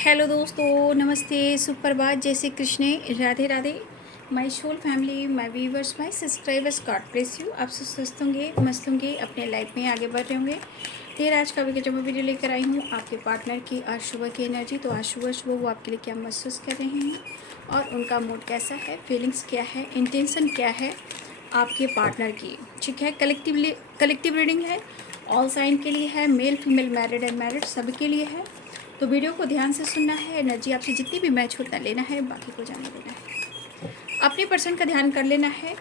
Hello दोस्तों, नमस्ते, सुप्रभात, जय Shri Krishna, Radhe Radhe. My soul family, my viewers, my subscribers, God bless you. आप सब स्वस्थ होंगे, मस्त होंगे, अपने लाइफ में आगे बढ़ रहे होंगे। फिर आज का भी जब मैं वीडियो लेकर आई हूँ आपके पार्टनर की आज सुबह की एनर्जी। तो आज सुबह वो आपके लिए क्या महसूस कर रहे हैं और उनका मूड कैसा है, फीलिंग्स क्या है, इंटेंशन क्या है आपके पार्टनर की। ठीक है, कलेक्टिव रीडिंग है, ऑल साइन के लिए है, male female, married and married सभी के लिए है। तो वीडियो को ध्यान से सुनना है, एनर्जी आपसे जितनी भी मैच होता लेना है, बाकी को जाने देना है। अपने पर्सन का ध्यान कर लेना है,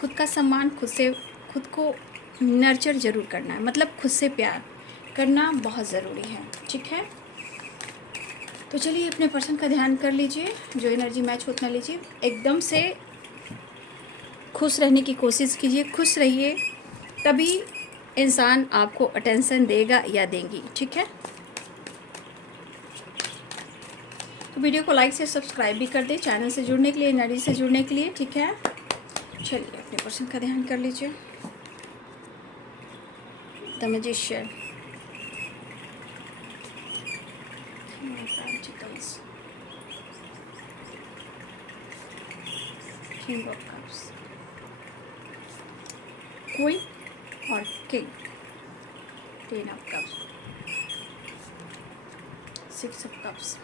खुद का सम्मान, खुद को नर्चर ज़रूर करना है, मतलब खुद से प्यार करना बहुत ज़रूरी है। ठीक है, तो चलिए अपने पर्सन का ध्यान कर लीजिए, जो एनर्जी मैच होता लीजिए, एकदम से खुश रहने की कोशिश कीजिए, खुश रहिए, तभी इंसान आपको अटेंशन देगा या देंगी। ठीक है, तो वीडियो को लाइक से सब्सक्राइब भी कर दें, चैनल से जुड़ने के लिए, एनर्जी से जुड़ने के लिए। ठीक है, चलिए अपने पर्सन का ध्यान कर लीजिए। The magician, king of cups, queen और king, ten of cups, six of cups,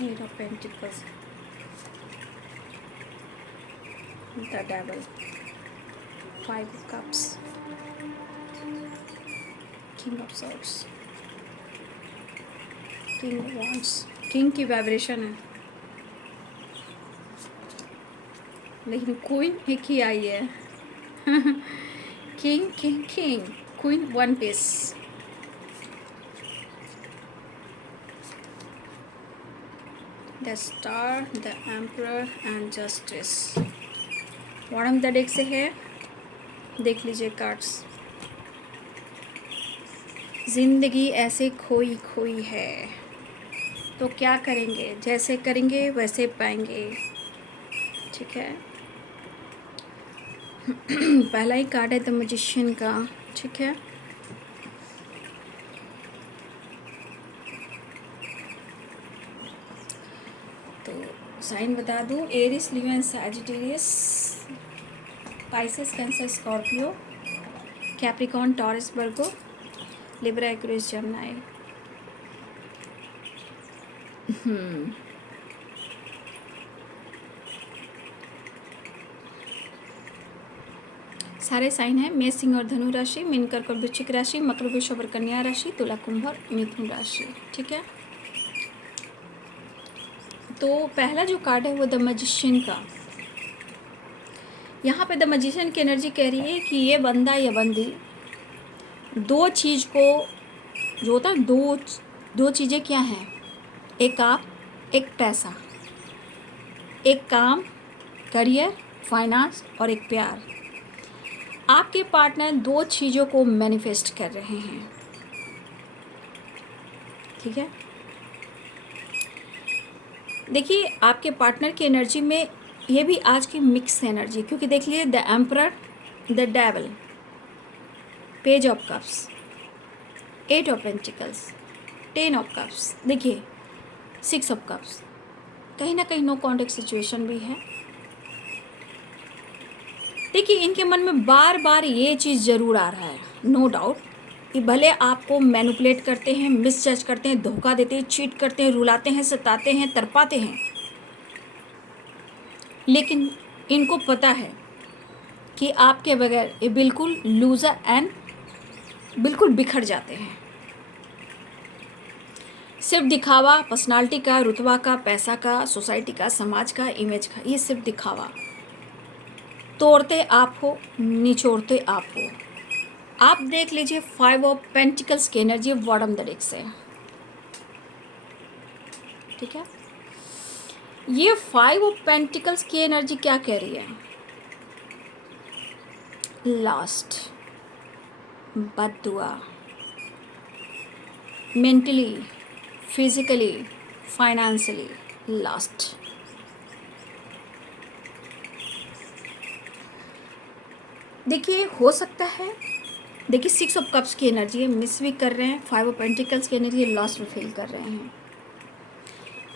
eight of pentacles, the devil, five of cups, king of swords, king of wands. King की वाइब्रेशन है, लेकिन क्वीन एक ही आई है। King king king, queen one piece. The star, the emperor and justice. Bottom the deck से है, देख लीजिए कार्ड्स। जिंदगी ऐसे खोई खोई है, तो क्या करेंगे, जैसे करेंगे वैसे पाएंगे। ठीक है, पहला ही कार्ड है द मैजिशियन का। ठीक है, तो साइन बता दूं, Aries, Leo and Sagittarius, Pisces, Cancer, Scorpio, Capricorn, Taurus, Virgo, Libra, Aquarius, Gemini. सारे साइन हैं, मेष, सिंह और धनु राशि, मीन, कर्क और वृश्चिक राशि, मकर, वृषभ और कन्या राशि, तुला, कुंभ और मिथुन राशि। ठीक है, तो पहला जो कार्ड है वो द मैजिशियन का। यहाँ पे द मैजिशियन की एनर्जी कह रही है कि ये बंदा या बंदी दो चीज़ को, जो होता है दो चीज़ें क्या हैं, एक आप, एक पैसा, एक काम, करियर, फाइनेंस और एक प्यार। आपके पार्टनर दो चीज़ों को मैनिफेस्ट कर रहे हैं। ठीक है, देखिए आपके पार्टनर की एनर्जी में ये भी आज की मिक्स एनर्जी, क्योंकि देख लीजिए the emperor, the devil, page of cups, eight of pentacles, ten of cups, देखिए सिक्स ऑफ कप्स, कहीं ना कहीं नो कॉन्टेक्ट सिचुएशन भी है। देखिए इनके मन में बार बार ये चीज़ ज़रूर आ रहा है, नो डाउट, कि भले आपको मैनिपुलेट करते हैं, मिसजज करते हैं, धोखा देते हैं, चीट करते हैं, रुलाते हैं, सताते हैं, तरपाते हैं, लेकिन इनको पता है कि आपके बगैर ये बिल्कुल लूज़र एंड बिल्कुल बिखर जाते हैं। सिर्फ दिखावा, पर्सनालिटी का, रुतबा का, पैसा का, सोसाइटी का, समाज का, इमेज का, ये सिर्फ दिखावा, तोड़ते आप हो, निचोड़ते आप हो। आप देख लीजिए फाइव ऑफ पेंटिकल्स की एनर्जी बॉटम द डेक से। ठीक है, ये फाइव ऑफ पेंटिकल्स की एनर्जी क्या कह रही है, लास्ट, बद्दुआ, मेंटली, फिजिकली, फाइनेंशियली लास्ट। देखिए हो सकता है देखिए 6 ऑफ कप्स की एनर्जी है, मिस भी कर रहे हैं। 5 ऑफ पेंटिकल्स की एनर्जी है, लॉस भी फील कर रहे हैं।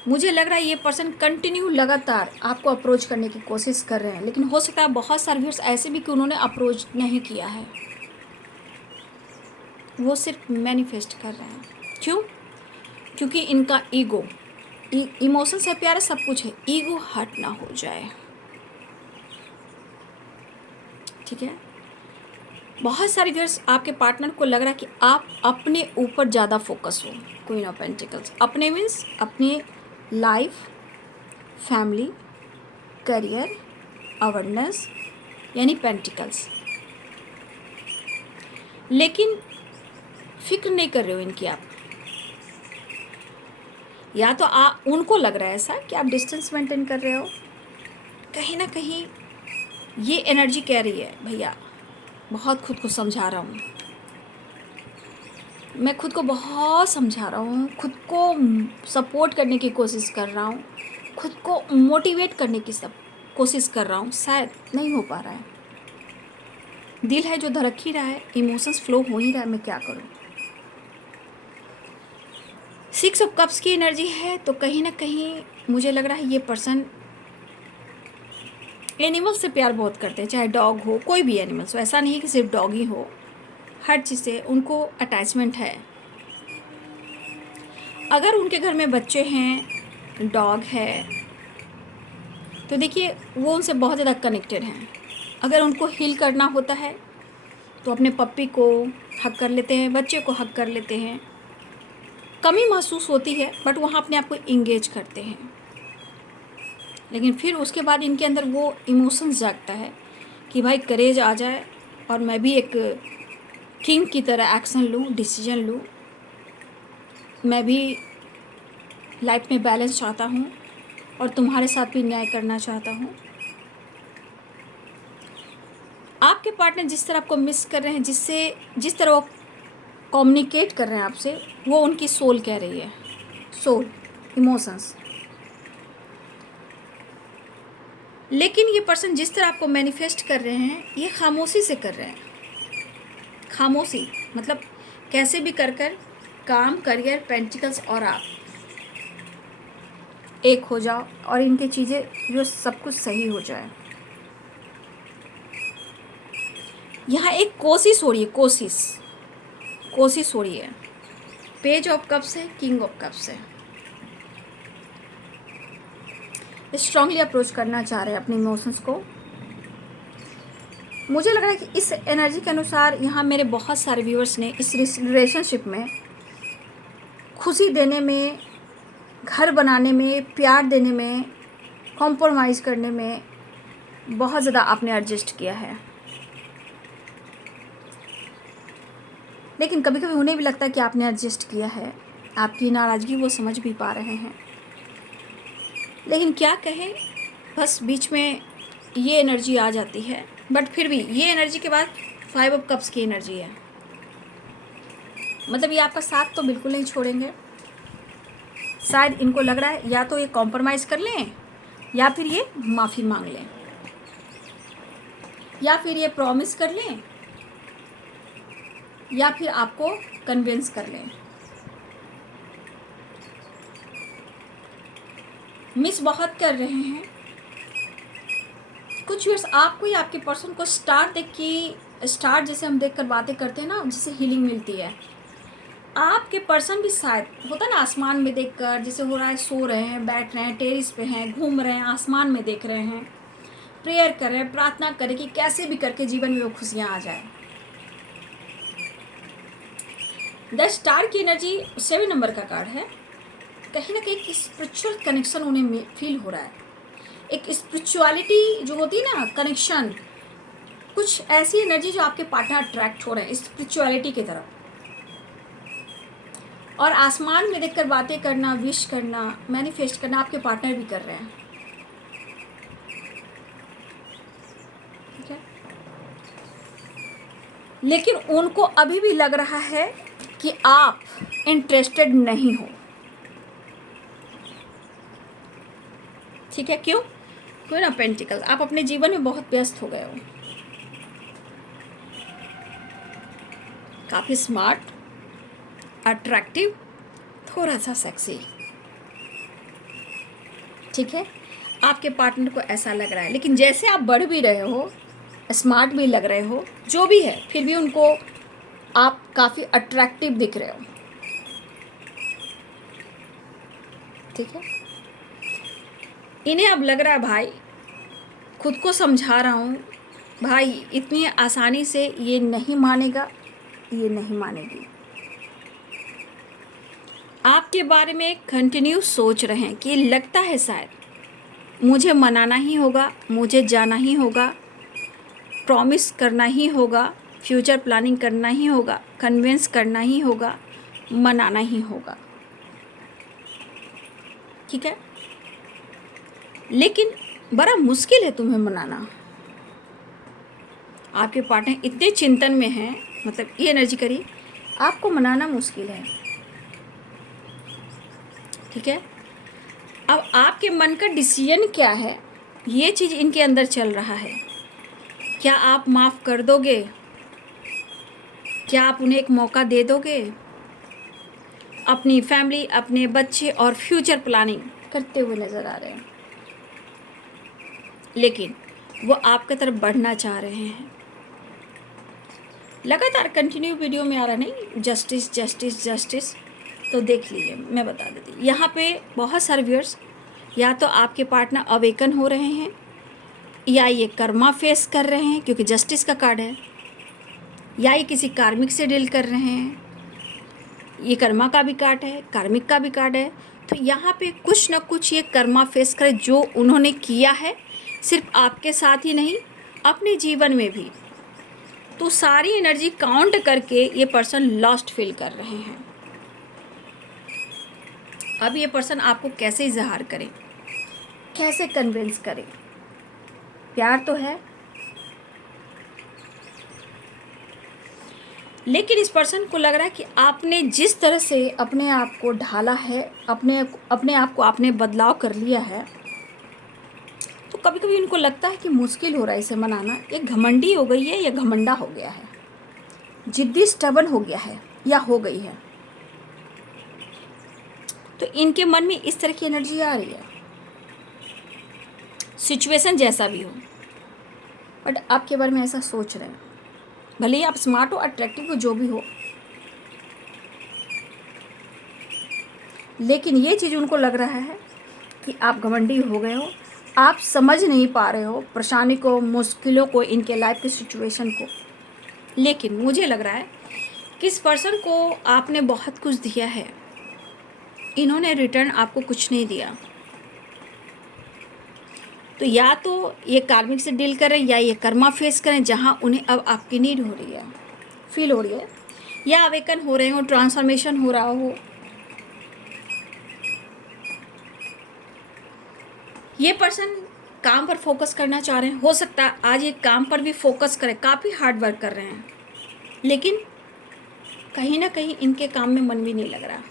मुझे लग रहा है ये पर्सन कंटिन्यू लगातार आपको अप्रोच करने की कोशिश कर रहे हैं, लेकिन हो सकता है बहुत सारे व्यूअर्स ऐसे भी कि उन्होंने अप्रोच नहीं किया है, वो सिर्फ मैनिफेस्ट कर रहे हैं। क्यों? क्योंकि इनका ईगो, इमोशन से प्यारा सब कुछ है, ईगो हर्ट ना हो जाए। ठीक है, बहुत सारे व्यूअर्स आपके पार्टनर को लग रहा है कि आप अपने ऊपर ज़्यादा फोकस हो। क्वीन ऑफ पेंटिकल्स, अपने मीन्स अपनी लाइफ, फैमिली, करियर, अवेयरनेस, यानी पेंटिकल्स, लेकिन फिक्र नहीं कर रहे हो इनकी आप। या तो उनको लग रहा है ऐसा कि आप डिस्टेंस मेंटेन कर रहे हो, कहीं ना कहीं ये एनर्जी कह रही है भैया बहुत खुद को समझा रहा हूँ, मैं खुद को बहुत समझा रहा हूँ, खुद को सपोर्ट करने की कोशिश कर रहा हूँ, खुद को मोटिवेट करने की सब कोशिश कर रहा हूँ, शायद नहीं हो पा रहा है। दिल है जो धड़क ही रहा है, इमोशंस फ्लो हो ही रहा है, मैं क्या करूँ। 6 ऑफ कप्स की एनर्जी है, तो कहीं ना कहीं मुझे लग रहा है ये पर्सन एनिमल से प्यार बहुत करते हैं, चाहे डॉग हो, कोई भी एनिमल्स हो, ऐसा नहीं कि सिर्फ डॉग ही हो, हर चीज़ से उनको अटैचमेंट है। अगर उनके घर में बच्चे हैं, डॉग है, तो देखिए वो उनसे बहुत ज़्यादा कनेक्टेड हैं। अगर उनको हील करना होता है तो अपने पप्पी को हक कर लेते हैं, बच्चे को हक कर लेते हैं, कमी महसूस होती है बट वहाँ अपने आप को इंगेज करते हैं, लेकिन फिर उसके बाद इनके अंदर वो इमोशंस जागता है कि भाई करेज आ जाए और मैं भी एक किंग की तरह एक्शन लूँ, डिसीजन लूँ, मैं भी लाइफ में बैलेंस चाहता हूँ और तुम्हारे साथ भी न्याय करना चाहता हूँ। आपके पार्टनर जिस तरह आपको मिस कर रहे हैं, जिस तरह वो कम्युनिकेट कर रहे हैं आपसे, वो उनकी सोल कह रही है, सोल, इमोशंस। लेकिन ये पर्सन जिस तरह आपको मैनिफेस्ट कर रहे हैं, ये खामोशी से कर रहे हैं। खामोशी मतलब कैसे भी कर काम, करियर, पेंटिकल्स और आप एक हो जाओ और इनकी चीज़ें जो सब कुछ सही हो जाए। यहाँ एक कोशिश हो रही है, कोशिश हो रही है। पेज ऑफ कप्स है, किंग ऑफ कप्स है। स्ट्रांगली अप्रोच करना चाह रहे हैं अपने इमोशंस को। मुझे लग रहा है कि इस एनर्जी के अनुसार यहाँ मेरे बहुत सारे व्यूअर्स ने इस रिलेशनशिप में खुशी देने में, घर बनाने में, प्यार देने में, कॉम्प्रोमाइज़ करने में बहुत ज़्यादा आपने एडजस्ट किया है। लेकिन कभी कभी उन्हें भी लगता है कि आपने एडजस्ट किया है, आपकी नाराज़गी वो समझ भी पा रहे हैं, लेकिन क्या कहें, बस बीच में ये एनर्जी आ जाती है। बट फिर भी ये एनर्जी के बाद 5 ऑफ कप्स की एनर्जी है, मतलब ये आपका साथ तो बिल्कुल नहीं छोड़ेंगे। शायद इनको लग रहा है या तो ये कॉम्प्रोमाइज़ कर लें, या फिर ये माफ़ी मांग लें, या फिर ये प्रॉमिस कर लें, या फिर आपको कन्विंस कर लें। मिस बहुत कर रहे हैं कुछ व्यूअर्स आपको या आपके पर्सन को। स्टार जैसे हम देखकर बातें करते हैं ना, जिससे हीलिंग मिलती है, आपके पर्सन भी शायद होता है ना, आसमान में देखकर जैसे हो रहा है, सो रहे हैं, बैठ रहे हैं, टेरिस पे हैं, घूम रहे हैं, आसमान में देख रहे हैं, प्रेयर कर रहे हैं, प्रार्थना करें कि कैसे भी करके जीवन में वो खुशियाँ आ जाए। द स्टार की एनर्जी 7 नंबर का कार्ड है। कहीं ना कहीं एक स्पिरिचुअल कनेक्शन उन्हें फील हो रहा है, एक स्पिरिचुअलिटी जो होती है ना, कनेक्शन, कुछ ऐसी एनर्जी जो आपके पार्टनर अट्रैक्ट हो रहे हैं स्पिरिचुअलिटी की तरफ। और आसमान में देखकर बातें करना, विश करना, मैनिफेस्ट करना आपके पार्टनर भी कर रहे हैं। ठीक है, लेकिन उनको अभी भी लग रहा है कि आप इंटरेस्टेड नहीं हो। ठीक है, क्यों? क्यों ना पेंटिकल, आप अपने जीवन में बहुत व्यस्त हो गए हो। काफ़ी स्मार्ट, अट्रैक्टिव, थोड़ा सा सेक्सी। ठीक है, आपके पार्टनर को ऐसा लग रहा है। लेकिन जैसे आप बढ़ भी रहे हो, स्मार्ट भी लग रहे हो, जो भी है, फिर भी उनको आप काफ़ी अट्रैक्टिव दिख रहे हो। ठीक है, इन्हें अब लग रहा है भाई, खुद को समझा रहा हूँ भाई, इतनी आसानी से ये नहीं मानेगा, ये नहीं मानेगी। आपके बारे में कंटिन्यू सोच रहे हैं कि लगता है शायद मुझे मनाना ही होगा, मुझे जाना ही होगा, प्रॉमिस करना ही होगा, फ्यूचर प्लानिंग करना ही होगा, कन्विंस करना ही होगा, मनाना ही होगा। ठीक है, लेकिन बड़ा मुश्किल है तुम्हें मनाना। आपके पार्टनर इतने चिंतन में हैं, मतलब ये एनर्जी करिए, आपको मनाना मुश्किल है। ठीक है, अब आपके मन का डिसीजन क्या है, ये चीज़ इनके अंदर चल रहा है। क्या आप माफ़ कर दोगे? क्या आप उन्हें एक मौका दे दोगे? अपनी फैमिली, अपने बच्चे और फ्यूचर प्लानिंग करते हुए नज़र आ रहे हैं, लेकिन वो आपकी तरफ बढ़ना चाह रहे हैं। लगातार कंटिन्यू वीडियो में आ रहा नहीं, जस्टिस जस्टिस जस्टिस, तो देख लीजिए, मैं बता देती। यहाँ पे बहुत सारे व्यूअर्स या तो आपके पार्टनर अवेकन हो रहे हैं, या ये कर्मा फेस कर रहे हैं क्योंकि जस्टिस का कार्ड है, या ये किसी कार्मिक से डील कर रहे हैं। ये कर्मा का भी कार्ड है, कार्मिक का भी कार्ड है। तो यहाँ पे कुछ ना कुछ ये कर्मा फेस करे जो उन्होंने किया है, सिर्फ आपके साथ ही नहीं, अपने जीवन में भी। तो सारी एनर्जी काउंट करके ये पर्सन लॉस्ट फील कर रहे हैं। अब ये पर्सन आपको कैसे इजहार करे, कैसे कन्विंस करे? प्यार तो है, लेकिन इस पर्सन को लग रहा है कि आपने जिस तरह से अपने आप को ढाला है, अपने आप को आपने बदलाव कर लिया है, तो कभी कभी उनको लगता है कि मुश्किल हो रहा है इसे मनाना। ये घमंडी हो गई है या घमंडा हो गया है, जिद्दी स्टबन हो गया है या हो गई है। तो इनके मन में इस तरह की एनर्जी आ रही है, सिचुएशन जैसा भी हो, बट आपके बारे में ऐसा सोच रहे हैं। भले ही आप स्मार्ट हो, अट्रैक्टिव हो, जो भी हो, लेकिन ये चीज़ उनको लग रहा है कि आप घमंडी हो गए हो, आप समझ नहीं पा रहे हो परेशानी को, मुश्किलों को, इनके लाइफ की सिचुएशन को। लेकिन मुझे लग रहा है कि इस पर्सन को आपने बहुत कुछ दिया है, इन्होंने रिटर्न आपको कुछ नहीं दिया। तो या तो ये कार्मिक से डील करें, या ये कर्मा फेस करें जहाँ उन्हें अब आपकी नीड हो रही है, फील हो रही है, या अवेकन हो रहे हो, ट्रांसफॉर्मेशन हो रहा हो। ये पर्सन काम पर फोकस करना चाह रहे हैं, हो सकता है आज ये काम पर भी फोकस करें, काफ़ी हार्ड वर्क कर रहे हैं, लेकिन कहीं ना कहीं इनके काम में मन भी नहीं लग रहा,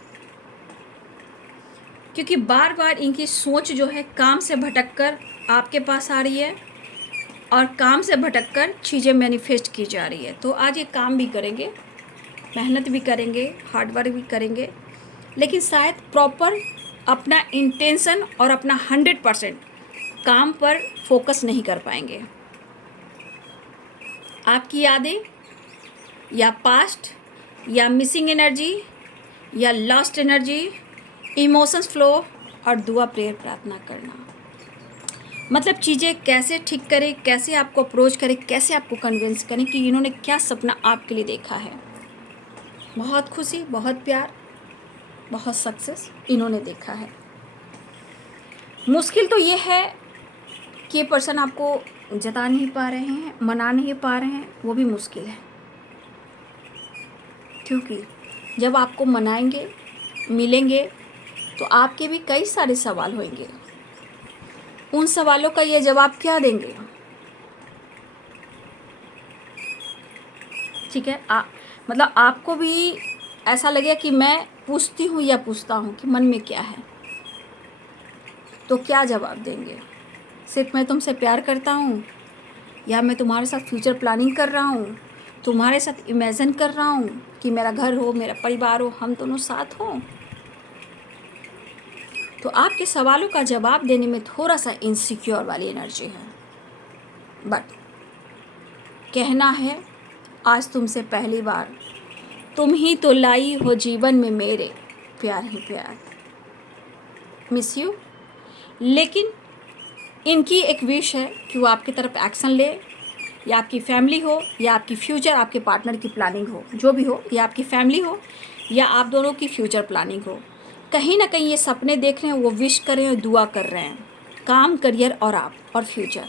क्योंकि बार बार इनकी सोच जो है काम से भटककर आपके पास आ रही है, और काम से भटककर चीज़ें मैनिफेस्ट की जा रही है। तो आज ये काम भी करेंगे, मेहनत भी करेंगे, हार्ड वर्क भी करेंगे, लेकिन शायद प्रॉपर अपना इंटेंशन और अपना 100% काम पर फोकस नहीं कर पाएंगे। आपकी यादें, या पास्ट, या मिसिंग एनर्जी, या लॉस्ट एनर्जी, इमोशंस फ्लो, और दुआ, प्रेयर, प्रार्थना करना, मतलब चीज़ें कैसे ठीक करें, कैसे आपको अप्रोच करें, कैसे आपको कन्विंस करें कि इन्होंने क्या सपना आपके लिए देखा है। बहुत खुशी, बहुत प्यार, बहुत सक्सेस इन्होंने देखा है। मुश्किल तो ये है कि ये पर्सन आपको जता नहीं पा रहे हैं, मना नहीं पा रहे हैं, वो भी मुश्किल है, क्योंकि जब आपको मनाएंगे, मिलेंगे, तो आपके भी कई सारे सवाल होंगे। उन सवालों का ये जवाब क्या देंगे? ठीक है, मतलब आपको भी ऐसा लगेगा कि मैं पूछती हूँ या पूछता हूँ कि मन में क्या है, तो क्या जवाब देंगे? सिर्फ मैं तुमसे प्यार करता हूँ, या मैं तुम्हारे साथ फ्यूचर प्लानिंग कर रहा हूँ, तुम्हारे साथ इमेजिन कर रहा हूँ कि मेरा घर हो, मेरा परिवार हो, हम दोनों साथ हों। तो आपके सवालों का जवाब देने में थोड़ा सा इनसिक्योर वाली एनर्जी है, बट कहना है आज तुमसे पहली बार, तुम ही तो लाई हो जीवन में मेरे, प्यार ही प्यार, मिस यू। लेकिन इनकी एक विश है कि वो आपकी तरफ एक्शन ले, या आपकी फैमिली हो या आपकी फ्यूचर आपके पार्टनर की प्लानिंग हो, जो भी हो, या आपकी फैमिली हो या आप दोनों की फ्यूचर प्लानिंग हो, कहीं ना कहीं ये सपने देख रहे हैं, वो विश कर रहे हैं और दुआ कर रहे हैं, काम, करियर और आप और फ्यूचर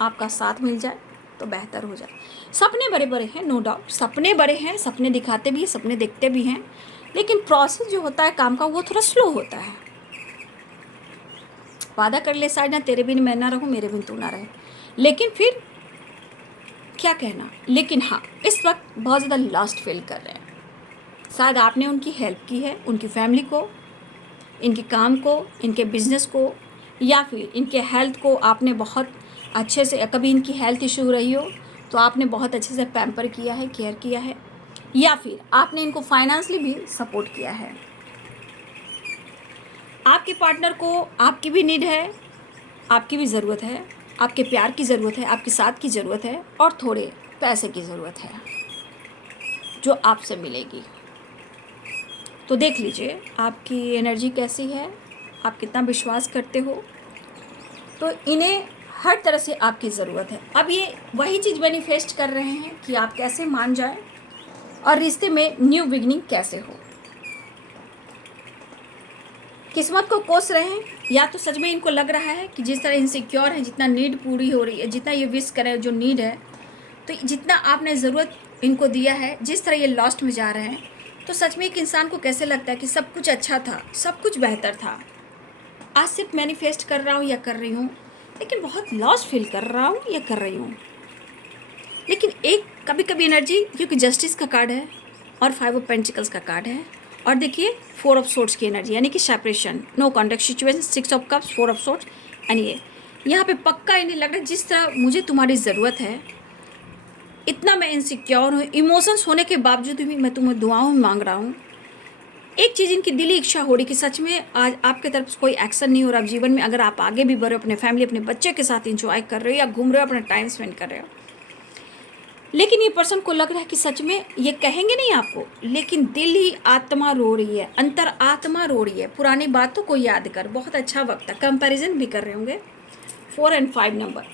आपका साथ मिल जाए तो बेहतर हो जाए। सपने बड़े बड़े हैं, नो डाउट, सपने बड़े हैं, सपने दिखाते भी हैं, सपने देखते भी हैं, लेकिन प्रोसेस जो होता है काम का वो थोड़ा स्लो होता है। वादा कर ले शायद ना तेरे बिन मैं ना रहूँ, मेरे बिन तू ना रहे, लेकिन फिर क्या कहना। लेकिन हाँ, इस वक्त बहुत ज़्यादा लॉस्ट फील कर रहे हैं। शायद आपने उनकी हेल्प की है, उनकी फैमिली को, इनके काम को, इनके बिजनेस को, या फिर इनके हेल्थ को आपने बहुत अच्छे से, कभी इनकी हेल्थ इशू रही हो तो आपने बहुत अच्छे से पैम्पर किया है, केयर किया है, या फिर आपने इनको फाइनेंशियली भी सपोर्ट किया है। आपके पार्टनर को आपकी भी नीड है, आपकी भी ज़रूरत है, आपके प्यार की ज़रूरत है, आपके साथ की ज़रूरत है, और थोड़े पैसे की ज़रूरत है जो आपसे मिलेगी। तो देख लीजिए आपकी एनर्जी कैसी है, आप कितना विश्वास करते हो। तो इन्हें हर तरह से आपकी ज़रूरत है। अब ये वही चीज़ मैनिफेस्ट कर रहे हैं कि आप कैसे मान जाए और रिश्ते में न्यू बिगनिंग कैसे हो। किस्मत को कोस रहे हैं, या तो सच में इनको लग रहा है कि जिस तरह इनसिक्योर है, जितना नीड पूरी हो रही है, जितना ये विश करें जो नीड है, तो जितना आपने ज़रूरत इनको दिया है, जिस तरह ये लॉस्ट में जा रहे हैं, तो सच में एक इंसान को कैसे लगता है कि सब कुछ अच्छा था, सब कुछ बेहतर था। आज सिर्फ मैनिफेस्ट कर रहा हूँ या कर रही हूँ, लेकिन बहुत लॉस्ट फील कर रहा हूँ या कर रही हूँ। लेकिन एक कभी कभी एनर्जी, क्योंकि जस्टिस का कार्ड है और 5 ऑफ पेंटिकल्स का कार्ड है, और देखिए 4 ऑफ सोर्ट्स की एनर्जी, यानी कि separation, no contact situation, 6 of cups, 4 of swords, and ये यहाँ पे पक्का इन्हें लग रहा है जिस तरह मुझे तुम्हारी ज़रूरत है, इतना मैं इनसिक्योर हूँ, इमोशंस होने के बावजूद भी मैं तुम्हें दुआओं में मांग रहा हूँ। एक चीज़ इनकी दिली इच्छा हो रही कि सच में आज आपके तरफ से कोई एक्शन नहीं हो रहा जीवन में, अगर आप आगे भी बढ़ रहे हो, अपने फैमिली, अपने बच्चे के साथ इंजॉय कर रहे हो या घूम रहे हो, अपना टाइम स्पेंड कर रहे हो, लेकिन ये पर्सन को लग रहा है कि सच में ये कहेंगे नहीं आपको, लेकिन दिल ही आत्मा रो रही है, अंतर आत्मा रो रही है, पुरानी बातों को याद कर। बहुत अच्छा वक्त है, कंपैरिजन भी कर रहे होंगे। 4 और 5 नंबर,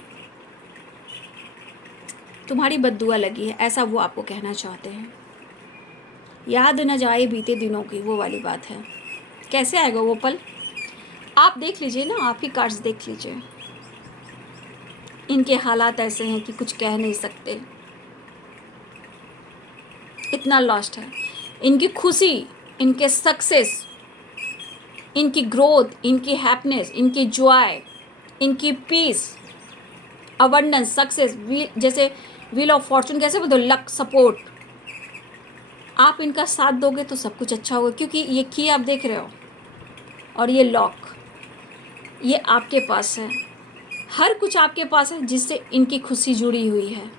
तुम्हारी बद्दुआ लगी है, ऐसा वो आपको कहना चाहते हैं। याद न जाए बीते दिनों की, वो वाली बात है। कैसे आएगा वो पल, आप देख लीजिए ना, आप ही कार्ड्स देख लीजिए। इनके हालात ऐसे हैं कि कुछ कह नहीं सकते, इतना लॉस्ट है। इनकी खुशी, इनके सक्सेस, इनकी ग्रोथ, इनकी हैप्पीनेस, इनकी जॉय, इनकी पीस, अबंडेंस, सक्सेस, जैसे व्हील ऑफ फॉर्चून, कैसे बोलते हो, लक, सपोर्ट, आप इनका साथ दोगे तो सब कुछ अच्छा होगा। क्योंकि ये की आप देख रहे हो और ये लॉक, ये आपके पास है, हर कुछ आपके पास है जिससे इनकी खुशी जुड़ी हुई है,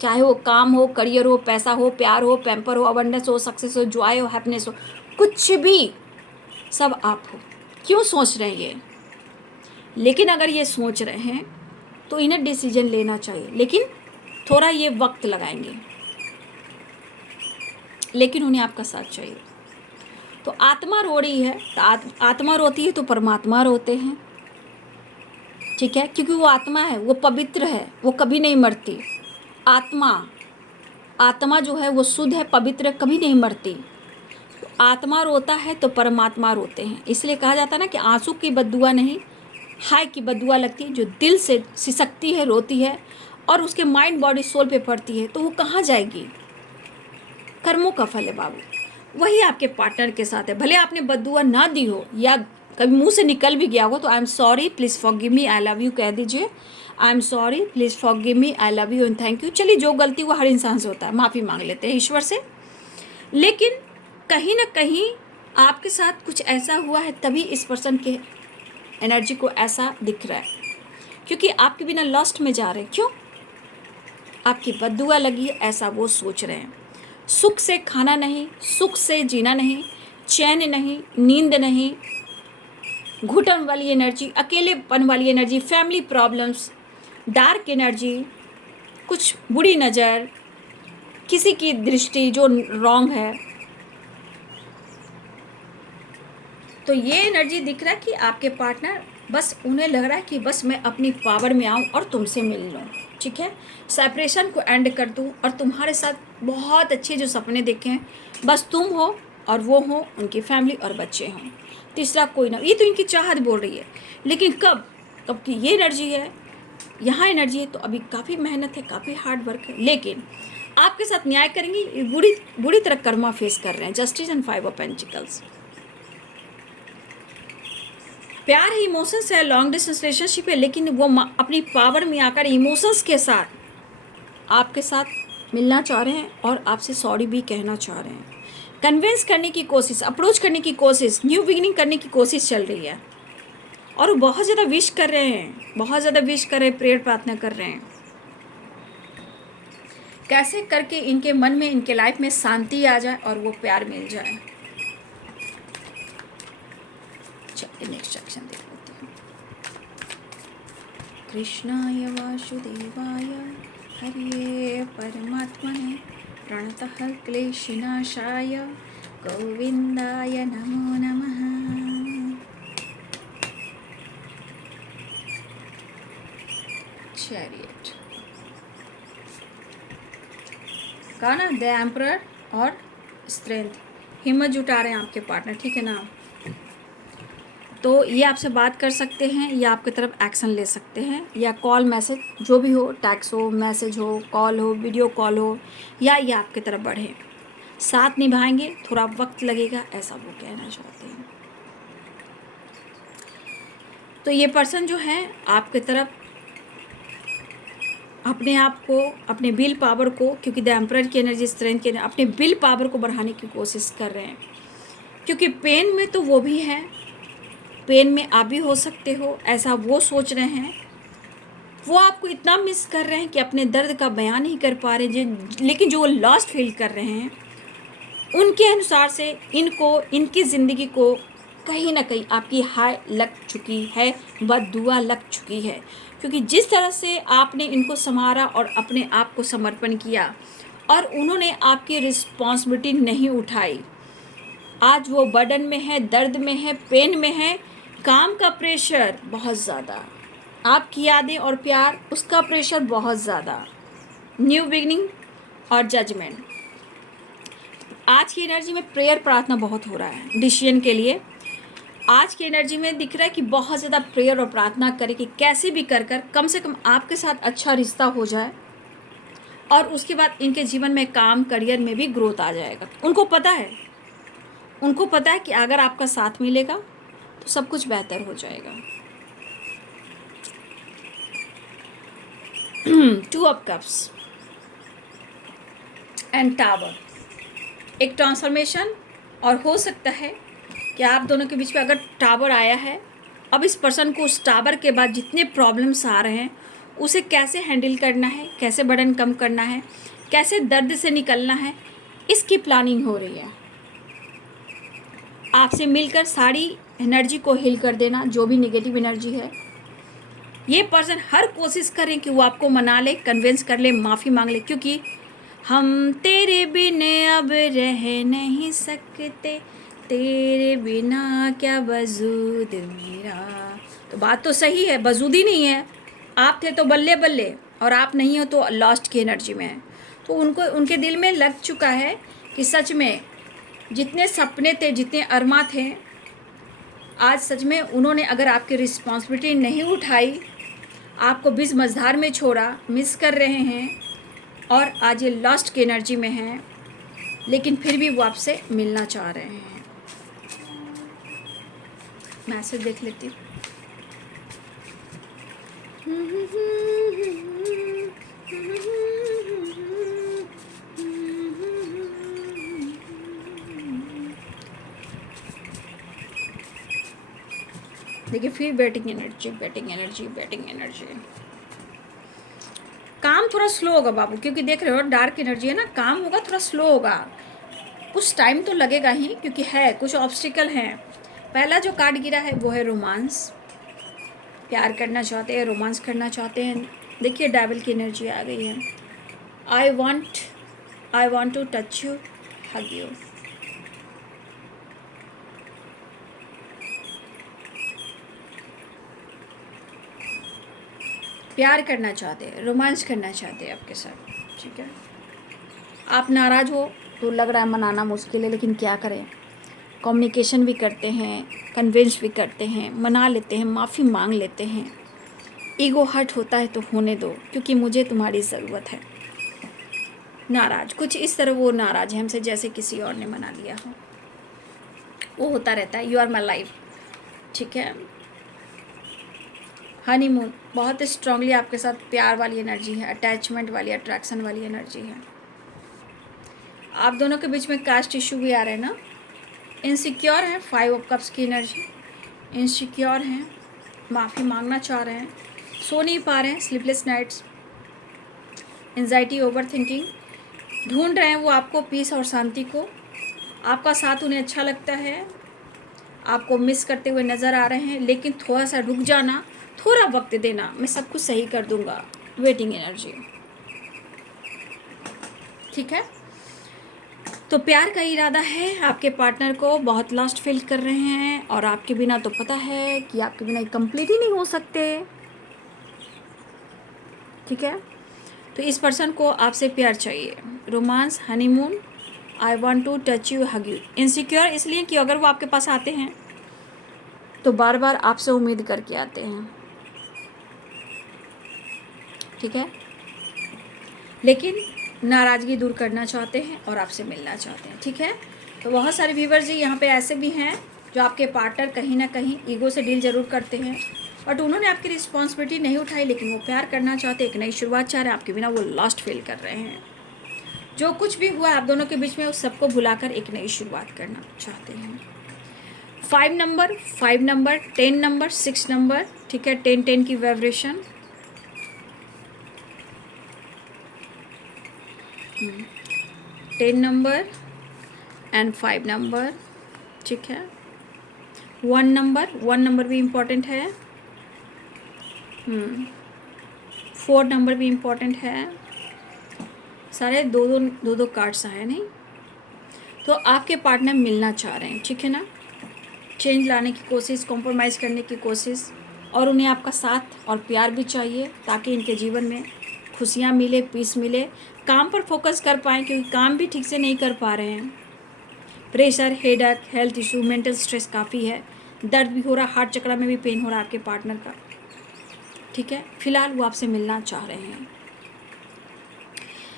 चाहे वो काम हो, करियर हो, पैसा हो, प्यार हो, पैम्पर हो, अबंडेंस हो, सक्सेस हो, जॉय हो, हैप्पीनेस हो, कुछ भी, सब आप हो। क्यों सोच रहे हैं ये, लेकिन अगर ये सोच रहे हैं तो इन्हें डिसीजन लेना चाहिए, लेकिन थोड़ा ये वक्त लगाएंगे, लेकिन उन्हें आपका साथ चाहिए। तो आत्मा रो रही है, तो आत्मा रोती है तो परमात्मा रोते हैं, ठीक है, क्योंकि वो आत्मा है, वो पवित्र है, वो कभी नहीं मरती। आत्मा जो है वो शुद्ध है, पवित्र है, कभी नहीं मरती। तो आत्मा रोता है तो परमात्मा रोते हैं। इसलिए कहा जाता है ना कि आंसू की बद्दुआ नहीं, हाय की बद्दुआ लगती है। जो दिल से सिसकती है, रोती है, और उसके माइंड, बॉडी, सोल पे पड़ती है, तो वो कहाँ जाएगी, कर्मों का फल है बाबू। वही आपके पार्टनर के साथ है, भले आपने बद्दुआ ना दी हो या कभी मुंह से निकल भी गया हो, तो I am sorry, please forgive me, I love you कह दीजिए। I am sorry, please forgive me, I love you and thank you. चलिए, जो गलती वो हर इंसान से होता है, माफ़ी मांग लेते हैं ईश्वर से। लेकिन कहीं ना कहीं आपके साथ कुछ ऐसा हुआ है, तभी इस पर्सन के एनर्जी को ऐसा दिख रहा है, क्योंकि आपके बिना लॉस्ट में जा रहे हैं। क्यों, आपकी बद्दुआ लगी ऐसा वो सोच रहे हैं। सुख से खाना नहीं, सुख से जीना नहीं, चैन नहीं, नींद नहीं, घुटन वाली एनर्जी, अकेलेपन वाली energy, family problems, dark energy, कुछ बुरी नज़र, किसी की दृष्टि जो रॉन्ग है। तो ये एनर्जी दिख रहा है कि आपके पार्टनर बस उन्हें लग रहा है कि बस मैं अपनी पावर में आऊँ और तुमसे मिल लूँ, ठीक है, सेपरेशन को एंड कर दूँ और तुम्हारे साथ बहुत अच्छे जो सपने देखे हैं बस तुम हो और वो हो, उनकी फैमिली और बच्चे हों, तीसरा कोई ना। ये तो इनकी चाहत बोल रही है, लेकिन कब कब की ये एनर्जी है, यहाँ एनर्जी है, तो अभी काफ़ी मेहनत है, काफ़ी हार्ड वर्क है, लेकिन आपके साथ न्याय करेंगे। बुरी बुरी तरह कर्मा फेस कर रहे हैं, जस्टिस एंड 5 ऑफ पेंटिकल्स। प्यार है, इमोशंस है, लॉन्ग डिस्टेंस रिलेशनशिप है, लेकिन वो अपनी पावर में आकर इमोशंस के साथ आपके साथ मिलना चाह रहे हैं और आपसे सॉरी भी कहना चाह रहे हैं। कन्विंस करने की कोशिश, अप्रोच करने की कोशिश, न्यू बिगिनिंग करने की कोशिश चल रही है और वो बहुत ज़्यादा विश कर रहे हैं, बहुत ज़्यादा विश कर रहे हैं, प्रेयर प्रार्थना कर रहे हैं कैसे करके इनके मन में, इनके लाइफ में शांति आ जाए और वो प्यार मिल जाए। चलिए नेक्स्ट सेक्शन देख लेते हैं। कृष्णाय वासुदेवाय हरे परमात्मने प्रणतः क्लेशनाशाय गोविंदाय नमो नमः। चैरियट कहा ना, द एम्परर और स्ट्रेंथ, हिम्मत जुटा रहे हैं आपके पार्टनर, ठीक है ना। तो ये आपसे बात कर सकते हैं या आपकी तरफ एक्शन ले सकते हैं, या कॉल मैसेज जो भी हो, टैक्स हो, मैसेज हो, कॉल हो, वीडियो कॉल हो, या ये आपकी तरफ बढ़े, साथ निभाएंगे, थोड़ा वक्त लगेगा, ऐसा वो कहना चाहते हैं। तो ये पर्सन जो है आपकी तरफ अपने आप को, अपने विल पावर को, क्योंकि द एम्परर की एनर्जी स्ट्रेंथ की, अपने विल पावर को बढ़ाने की कोशिश कर रहे हैं, क्योंकि पेन में तो वो भी है, पेन में आप भी हो सकते हो, ऐसा वो सोच रहे हैं। वो आपको इतना मिस कर रहे हैं कि अपने दर्द का बयान नहीं कर पा रहे, लेकिन जो वो लॉस्ट फील कर रहे हैं उनके अनुसार से इनको, इनकी ज़िंदगी को कहीं ना कहीं आपकी हाय लग चुकी है, बद्दुआ लग चुकी है, क्योंकि जिस तरह से आपने इनको संभाला और अपने आप को समर्पण किया और उन्होंने आपकी रिस्पॉन्सिबिलिटी नहीं उठाई, आज वो बर्डन में है, दर्द में है, पेन में है, काम का प्रेशर बहुत ज़्यादा, आपकी यादें और प्यार, उसका प्रेशर बहुत ज़्यादा, न्यू बिगनिंग और जजमेंट। आज की एनर्जी में प्रेयर प्रार्थना बहुत हो रहा है डिसीजन के लिए। आज की एनर्जी में दिख रहा है कि बहुत ज़्यादा प्रेयर और प्रार्थना करें कि कैसे भी कर कर कम से कम आपके साथ अच्छा रिश्ता हो जाए और उसके बाद इनके जीवन में काम, करियर में भी ग्रोथ आ जाएगा। उनको पता है, उनको पता है कि अगर आपका साथ मिलेगा तो सब कुछ बेहतर हो जाएगा। 2 ऑफ कप्स एंड टावर, एक ट्रांसफॉर्मेशन, और हो सकता है कि आप दोनों के बीच में अगर टावर आया है, अब इस पर्सन को उस टावर के बाद जितने प्रॉब्लम्स आ रहे हैं उसे कैसे हैंडल करना है, कैसे बर्डन कम करना है, कैसे दर्द से निकलना है, इसकी प्लानिंग हो रही है। आपसे मिलकर सारी एनर्जी को हील कर देना, जो भी नेगेटिव एनर्जी है। ये पर्सन हर कोशिश करें कि वो आपको मना ले, कन्विंस कर ले, माफ़ी मांग ले, क्योंकि हम तेरे बिन अब रह नहीं सकते, तेरे बिना क्या वजूद मेरा। तो बात तो सही है, वजूद ही नहीं है, आप थे तो बल्ले बल्ले, और आप नहीं हो तो लॉस्ट की एनर्जी में है। तो उनको, उनके दिल में लग चुका है कि सच में जितने सपने थे, जितने अरमा थे, आज सच में उन्होंने अगर आपकी रिस्पॉन्सिबिलिटी नहीं उठाई, आपको बीच मझधार में छोड़ा, मिस कर रहे हैं और आज ये लॉस्ट की एनर्जी में हैं, लेकिन फिर भी वो आपसे मिलना चाह रहे हैं। मैसेज देख लेती हूँ। देखिए फिर batting energy, batting energy, batting energy. काम थोड़ा स्लो होगा बाबू, क्योंकि देख रहे हो डार्क एनर्जी है ना, काम होगा थोड़ा स्लो होगा, कुछ टाइम तो लगेगा ही, क्योंकि है कुछ ऑब्स्टिकल हैं। पहला जो कार्ड गिरा है वो है रोमांस, प्यार करना चाहते हैं, रोमांस करना चाहते हैं। देखिए डेविल की एनर्जी आ गई है। I want to touch you, hug you. प्यार करना चाहते हैं, रोमांस करना चाहते हैं आपके साथ, ठीक है। आप नाराज़ हो तो लग रहा है मनाना मुश्किल है, लेकिन क्या करें, कम्युनिकेशन भी करते हैं, कन्विंस भी करते हैं, मना लेते हैं, माफ़ी मांग लेते हैं। ईगो हर्ट होता है तो होने दो, क्योंकि मुझे तुम्हारी ज़रूरत है। नाराज़ कुछ इस तरह वो नाराज़ है हमसे, जैसे किसी और ने मना लिया हो। वो होता रहता है, यू आर माई लाइफ, ठीक है। हनीमून बहुत स्ट्रांगली आपके साथ प्यार वाली एनर्जी है, अटैचमेंट वाली, अट्रैक्शन वाली एनर्जी है। आप दोनों के बीच में कास्ट इशू भी आ रहे हैं ना। इनसिक्योर हैं, 5 ऑफ कप्स की एनर्जी, इनसिक्योर हैं, माफ़ी मांगना चाह रहे हैं, सो नहीं पा रहे हैं, sleepless nights, anxiety, over thinking, ढूंढ रहे हैं वो आपको पीस और शांति को। आपका साथ उन्हें अच्छा लगता है, आपको मिस करते हुए नज़र आ रहे हैं, लेकिन थोड़ा सा रुक जाना, थोड़ा वक्त देना, मैं सब कुछ सही कर दूंगा। वेटिंग एनर्जी, ठीक है। तो प्यार का इरादा है, आपके पार्टनर को बहुत लॉस्ट फील कर रहे हैं, और आपके बिना तो पता है कि आपके बिना कंप्लीट ही नहीं हो सकते, ठीक है। तो इस पर्सन को आपसे प्यार चाहिए, romance, honeymoon, I want to touch you, hug you. Insecure इसलिए कि अगर वो आपके पास आते हैं तो बार बार आपसे उम्मीद करके आते हैं, ठीक है, लेकिन नाराज़गी दूर करना चाहते हैं और आपसे मिलना चाहते हैं, ठीक है। तो बहुत सारे व्यूवर्स जी यहाँ पे ऐसे भी हैं जो आपके पार्टनर कहीं ना कहीं ईगो से डील ज़रूर करते हैं, बट उन्होंने आपकी रिस्पॉन्सिबिलिटी नहीं उठाई, लेकिन वो प्यार करना चाहते हैं, एक नई शुरुआत चाह रहे हैं, आपके बिना वो लॉस्ट फील कर रहे हैं। जो कुछ भी हुआ आप दोनों के बीच में उस सबको भुलाकर एक नई शुरुआत करना चाहते हैं। 5 नंबर, 10 नंबर, 6 नंबर, ठीक है, 10 की वाइब्रेशन, 10 नंबर एंड 5 नंबर, ठीक है। 1 नंबर भी इम्पॉर्टेंट है, 4 नंबर भी इम्पॉर्टेंट है। सारे दो कार्ड्स आए नहीं। तो आपके पार्टनर मिलना चाह रहे हैं, ठीक है ना, चेंज लाने की कोशिश, कॉम्प्रोमाइज़ करने की कोशिश, और उन्हें आपका साथ और प्यार भी चाहिए, ताकि इनके जीवन में खुशियाँ मिले, पीस मिले, काम पर फोकस कर पाएँ, क्योंकि काम भी ठीक से नहीं कर पा रहे हैं। Pressure, headache, health issue, mental stress काफ़ी है, दर्द भी हो रहा, हार्ट चक्र में भी पेन हो रहा आपके पार्टनर का, ठीक है। फिलहाल वो आपसे मिलना चाह रहे हैं।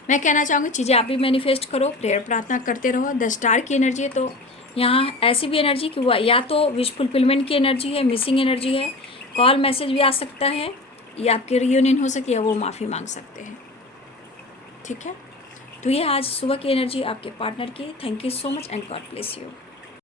मैं कहना चाहूँगी चीज़ें आप भी मैनिफेस्ट करो, प्रेयर प्रार्थना करते रहो। 10 स्टार की एनर्जी है, तो यहाँ ऐसी भी एनर्जी कि वह या तो विश फुलफिलमेंट की एनर्जी है, मिसिंग एनर्जी है, कॉल मैसेज भी आ सकता है, या आपके रियूनियन हो सके, या वो माफ़ी मांग सकते हैं, ठीक है। तो ये आज सुबह की एनर्जी आपके पार्टनर की। Thank you so much and God bless you.